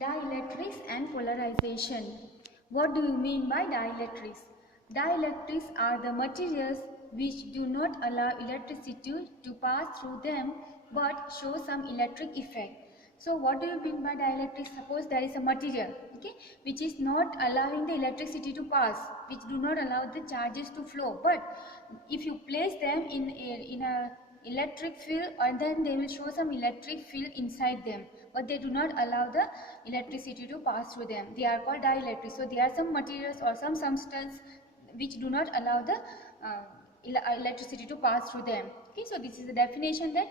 Dielectrics and polarization. What do you mean by dielectrics? Dielectrics are the materials which do not allow electricity to pass through them but show some electric effect. So what do you mean by dielectrics? Suppose there is a material, okay, which is not allowing the electricity to pass, which do not allow the charges to flow. But if you place them in a electric field, and then they will show some electric field inside them, but they do not allow the electricity to pass through them. They are called dielectric. So there are some materials or some substance which do not allow the electricity to pass through them. Okay, so this is the definition that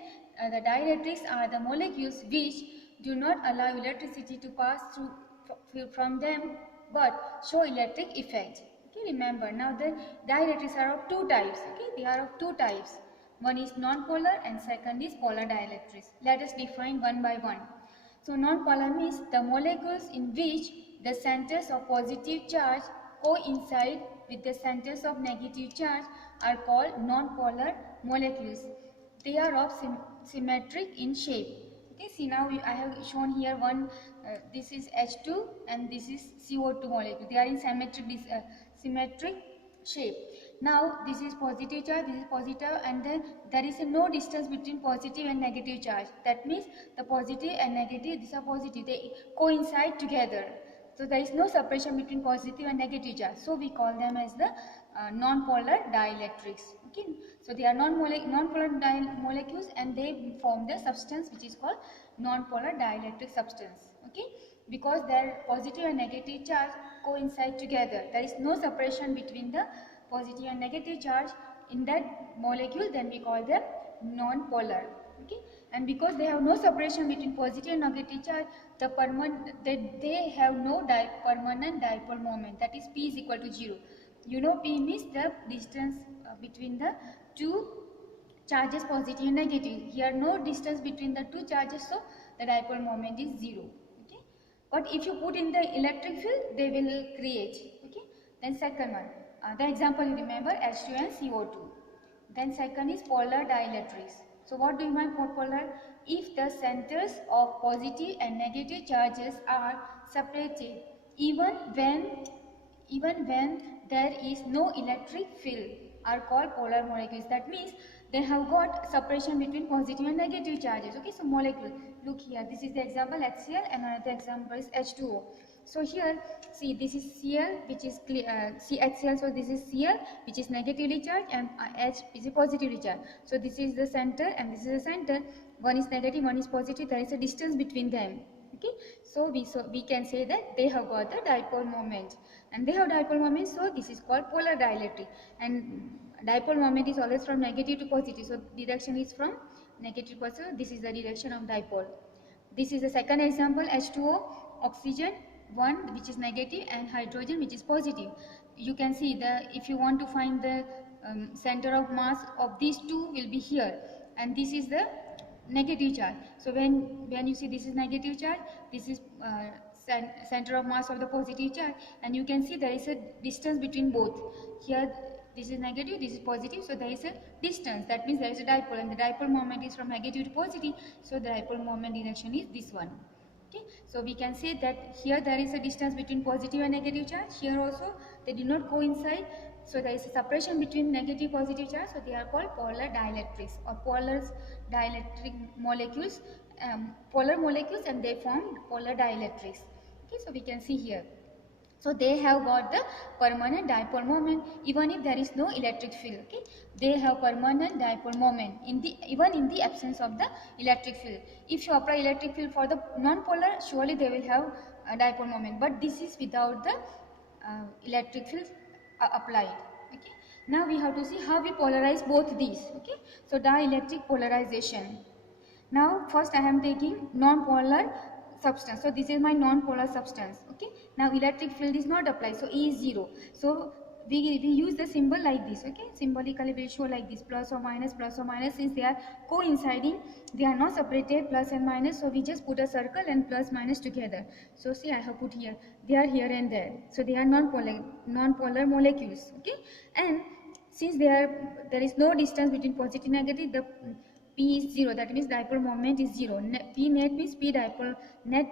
the dielectrics are the molecules which do not allow electricity to pass through from them but show electric effect. Okay, remember, now the dielectrics are of two types. Okay, they are of two types. One is non-polar and second is polar dielectrics. Let us define one by one. So non-polar means the molecules in which the centers of positive charge coincide with the centers of negative charge are called non-polar molecules. They are of symmetric in shape. Okay, see now I have shown here one, this is H2 and this is CO2 molecule. They are in symmetric shape. Now this is positive charge, this is positive, and then there is no distance between positive and negative charge. That means the positive and negative, these are positive, they coincide together. So there is no separation between positive and negative charge. So we call them as the non-polar dielectrics. Okay, so they are non-polar molecules and they form the substance which is called non-polar dielectric substance. Okay, because their positive and negative charge coincide together. There is no separation between the positive and negative charge in that molecule, then we call them non-polar. Okay, and because they have no separation between positive and negative charge, they have no permanent dipole moment, that is P is equal to 0. You know, P means the distance between the two charges, positive and negative. Here no distance between the two charges, so the dipole moment is 0. Okay, but if you put in the electric field, they will create. Okay, then second one, the example you remember, H2 and CO2. Then second is polar dielectrics. So what do you mean by polar? If the centers of positive and negative charges are separated even when there is no electric field, are called polar molecules. That means they have got separation between positive and negative charges. Okay, so molecule, look here, this is the example HCl and another example is H2O. So here, see, this is Cl which is HCl, so this is Cl which is negatively charged and H is positively charged. So this is the center and this is the center. One is negative, one is positive. There is a distance between them. Okay, so we can say that they have got the dipole moment, and they have dipole moment. So this is called polar dielectric, and dipole moment is always from negative to positive. So direction is from negative to positive. This is the direction of dipole. This is the second example, H2O, oxygen one which is negative and hydrogen which is positive. You can see if you want to find the center of mass of these two will be here, and this is the negative charge. So when you see this is negative charge, this is center of mass of the positive charge, and you can see there is a distance between both. Here this is negative, this is positive, so there is a distance. That means there is a dipole, and the dipole moment is from negative to positive, so the dipole moment direction is this one. Okay, so we can say that here there is a distance between positive and negative charge. Here also they do not coincide, so there is a separation between negative positive charge. So they are called polar dielectrics or polar dielectric molecules, polar molecules, and they form polar dielectrics. Okay, so we can see here. So they have got the permanent dipole moment even if there is no electric field. Okay, they have permanent dipole moment even in the absence of the electric field. If you apply electric field for the non-polar, surely they will have a dipole moment, but this is without the electric field applied. Okay, now we have to see how we polarize both these. Okay, so dielectric polarization. Now first I am taking non-polar substance. So this is my non-polar substance. Okay, now electric field is not applied, so E is 0. So we use the symbol like this. Okay, symbolically we show like this, plus or minus, since they are coinciding, they are not separated, plus and minus, so we just put a circle and plus minus together. So see, I have put here, they are here and there, so they are non-polar molecules. Okay, and since there is no distance between positive and negative, the P is 0, that means dipole moment is 0. P net means P dipole net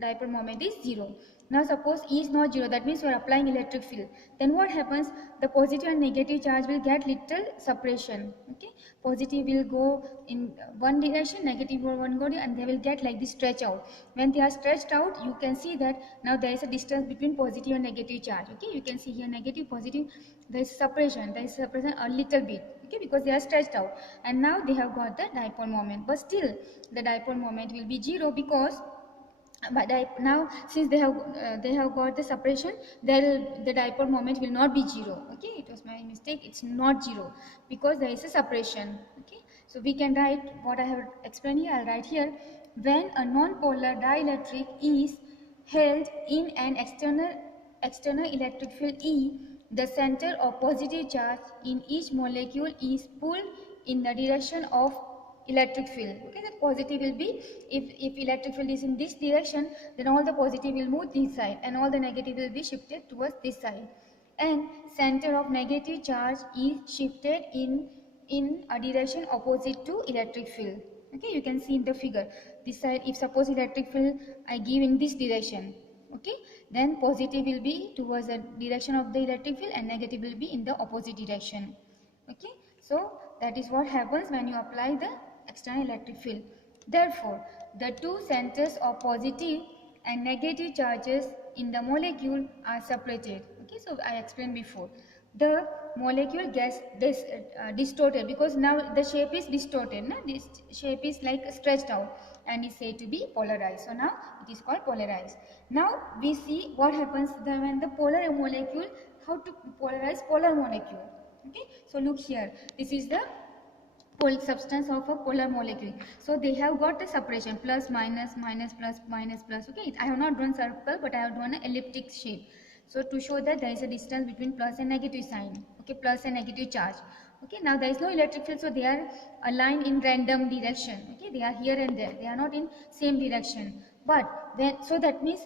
dipole moment is 0. Now suppose E is not 0, that means you are applying electric field. Then what happens? The positive and negative charge will get little separation. Okay, positive will go in one direction, negative will one go, and they will get like this stretch out. When they are stretched out, you can see that now there is a distance between positive and negative charge. Okay, you can see here negative, positive, there is separation. There is separation a little bit. Okay, because they are stretched out, and now they have got the dipole moment. But still, the dipole moment will be 0 because now since they have got the separation, the dipole moment will not be 0. Okay, it was my mistake, it's not 0 because there is a separation. Okay, so we can write what I have explained here. I'll write here: when a non-polar dielectric is held in an external electric field E, the center of positive charge in each molecule is pulled in the direction of electric field. Okay, the positive will be, if electric field is in this direction, then all the positive will move this side and all the negative will be shifted towards this side, and center of negative charge is shifted in a direction opposite to electric field. Okay, you can see in the figure this side, if suppose electric field I give in this direction, okay, then positive will be towards the direction of the electric field and negative will be in the opposite direction. Okay, so that is what happens when you apply the external electric field. Therefore, the two centers of positive and negative charges in the molecule are separated. Okay, so I explained before. The molecule gets distorted because now the shape is distorted. Na? This shape is like stretched out and is said to be polarized. So now it is called polarized. Now we see what happens when the polar molecule, how to polarize polar molecule. Okay, so look here, this is the substance of a polar molecule. So they have got the separation, plus minus minus plus minus plus. Okay, I have not drawn circle but I have drawn an elliptic shape, so to show that there is a distance between plus and negative sign. Okay, plus and negative charge. Okay, now there is no electric field, so they are aligned in random direction. Okay, they are here and there, they are not in same direction. But then, so that means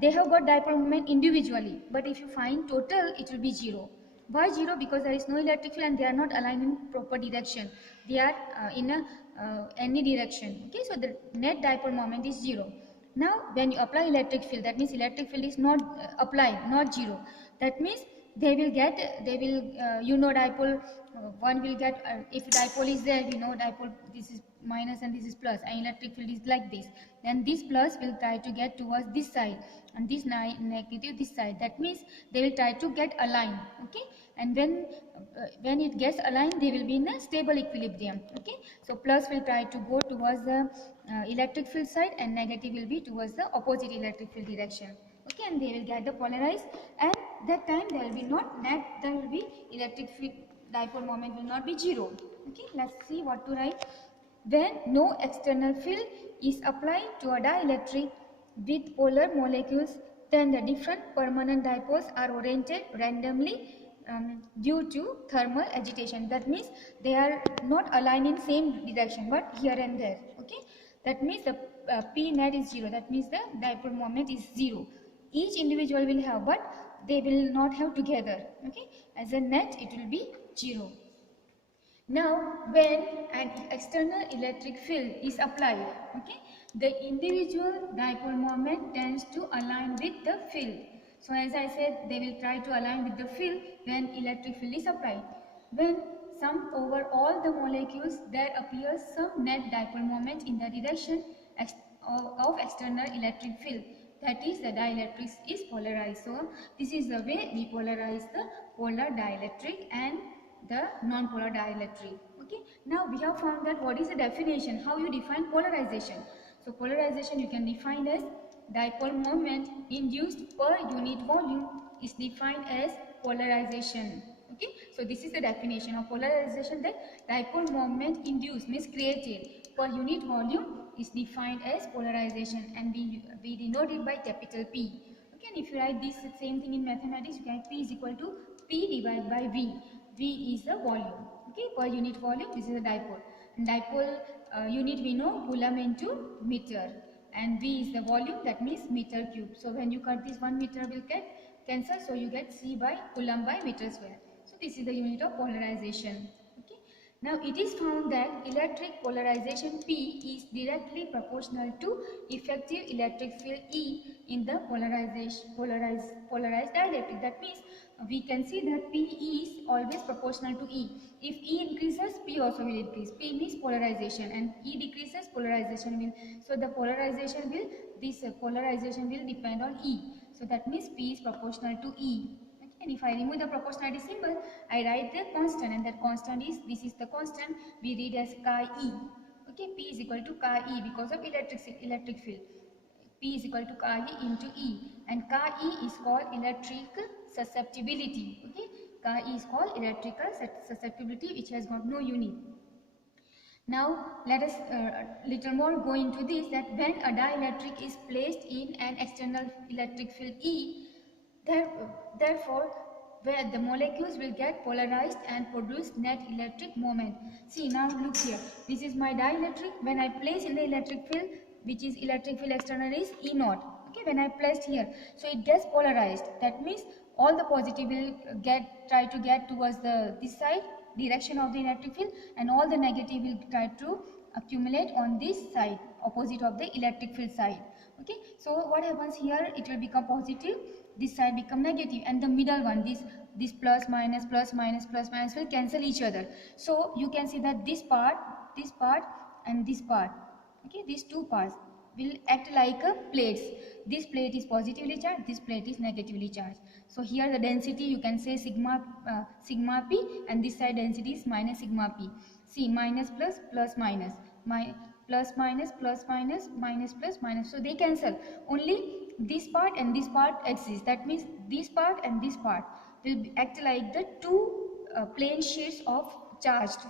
they have got dipole moment individually, but if you find total, it will be 0. Why 0? Because there is no electric field and they are not aligned in proper direction. They are in a any direction. Okay, so the net dipole moment is 0. Now when you apply electric field, that means electric field is not applied, not 0. That means they will dipole, one will get, if dipole is there, dipole, this is minus and this is plus, and electric field is like this, then this plus will try to get towards this side and this negative this side. That means they will try to get aligned. Okay, and when it gets aligned, they will be in a stable equilibrium. Okay, so plus will try to go towards the electric field side and negative will be towards the opposite electric field direction. Okay, and they will get the polarized, and that time there will be not net, there will be electric field dipole moment will not be 0. Okay, let's see what to write. When no external field is applied to a dielectric with polar molecules, then the different permanent dipoles are oriented randomly due to thermal agitation. That means they are not aligned in same direction but here and there. Okay, that means the P net is 0. That means the dipole moment is 0. Each individual will have, but they will not have together. Okay, as a net it will be 0. Now, when an external electric field is applied, okay, the individual dipole moment tends to align with the field. So, as I said, they will try to align with the field when electric field is applied. When sum over all the molecules, there appears some net dipole moment in the direction of external electric field. That is, the dielectric is polarized. So, this is the way we polarize the polar dielectric and the non-polar dielectric. Okay, now we have found that what is the definition, how you define polarization. So polarization you can define as dipole moment induced per unit volume is defined as polarization. Okay, so this is the definition of polarization, that dipole moment induced means created per unit volume is defined as polarization, and we denote it by capital P. Okay, and if you write this same thing in mathematics, you can P is equal to P divided by V. V is the volume. Okay, per unit volume, this is a dipole. And dipole unit we know coulomb into meter, and V is the volume, that means meter cube. So when you cut this 1 meter will get cancel, so you get C by coulomb by meter square. So this is the unit of polarization. Okay. Now it is found that electric polarization P is directly proportional to effective electric field E in the polarized dielectric. That means we can see that P is always proportional to E. If E increases, P also will increase. P means polarization, and E decreases, polarization will. So the polarization will, this polarization will depend on E. So that means P is proportional to E. And if I remove the proportionality symbol, I write the constant, and that constant is, this is the constant we read as chi E. Okay, P is equal to chi E because of electric field. P is equal to chi E into E, and chi E is called electric susceptibility. Okay, chi E is called electrical susceptibility, which has got no unit. Now let us little more go into this, that when a dielectric is placed in an external electric field E, therefore where the molecules will get polarized and produce net electric moment. See, now look here, this is my dielectric. When I place in the electric field, which is electric field external is E naught. Okay, when I placed here, so it gets polarized. That means all the positive will try to get towards this side, direction of the electric field, and all the negative will try to accumulate on this side, opposite of the electric field side. Okay, so what happens here, it will become positive, this side become negative, and the middle one, this plus minus will cancel each other. So you can see that this part and this part, okay, these two parts will act like a plates. This plate is positively charged, this plate is negatively charged. So here the density, you can say sigma p, and this side density is minus sigma p. See, minus plus plus minus, plus minus plus minus, minus plus minus, so they cancel. Only this part and this part exist. That means this part and this part will act like the two plane sheets of charged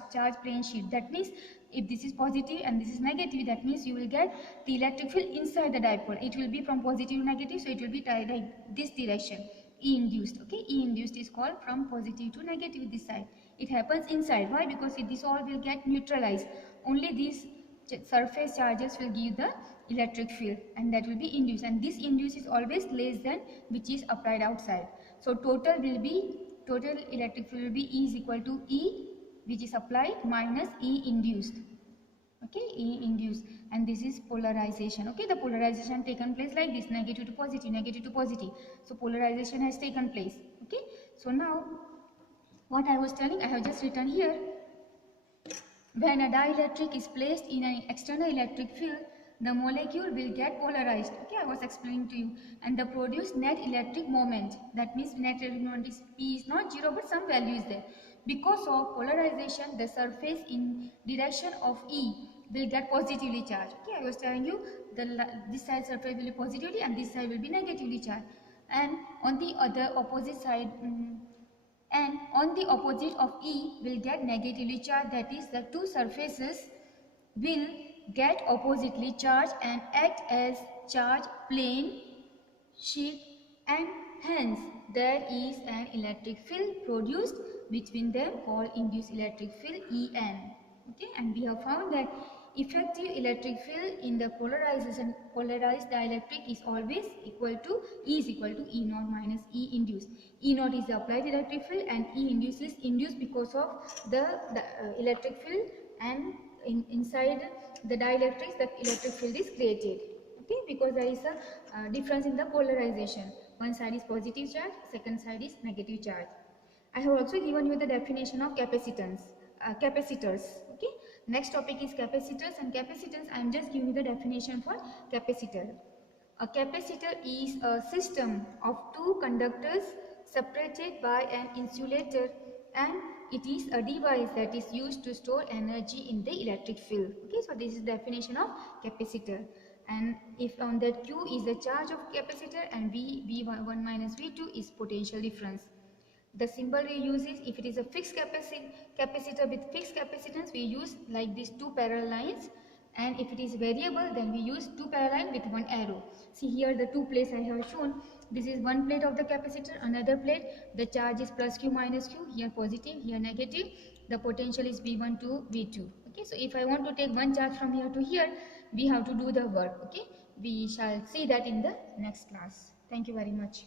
plane sheet. That means if this is positive and this is negative, that means you will get the electric field inside the dipole. It will be from positive to negative, so it will be tied like this direction, E induced. Okay, E induced is called from positive to negative this side. It happens inside. Why? Because this all will get neutralized. Only these surface charges will give the electric field, and that will be induced, and this induced is always less than which is applied outside. So total electric field will be E is equal to E which is applied minus E induced. Okay, E induced, and this is polarization. Okay, the polarization taken place like this, negative to positive, negative to positive. So polarization has taken place. Okay, so now what I was telling, I have just written here. When a dielectric is placed in an external electric field, the molecule will get polarized. Okay, I was explaining to you, and the produced net electric moment. That means net electric moment is P is not 0, but some value is there. Because of polarization, the surface in direction of E will get positively charged. Okay, I was telling you, this side surface will be positively and this side will be negatively charged. And on the other opposite side, and on the opposite of E will get negatively charged. That is, the two surfaces will get oppositely charged and act as charged plane sheet, and hence there is an electric field produced between them called induced electric field En. Okay, and we have found that effective electric field in the polarized dielectric is always equal to E is equal to E naught minus E induced. E naught is the applied electric field, and E induced is induced because of the electric field, and inside the dielectrics the electric field is created. Okay, because there is a difference in the polarization. One side is positive charge, second side is negative charge. I have also given you the definition of capacitors. Okay, next topic is capacitors, and capacitance I am just giving you the definition for capacitor. A capacitor is a system of two conductors separated by an insulator, and it is a device that is used to store energy in the electric field. Okay, so this is the definition of capacitor. And if on that Q is the charge of capacitor, and V1 minus V2 is potential difference. The symbol we use is, if it is a fixed capacitor with fixed capacitance, we use like these two parallel lines, and if it is variable, then we use two parallel with one arrow. See here the two plates I have shown. This is one plate of the capacitor, another plate. The charge is plus Q minus Q, here positive, here negative. The potential is V1 to V2. Okay, so if I want to take one charge from here to here, we have to do the work. Okay, we shall see that in the next class. Thank you very much.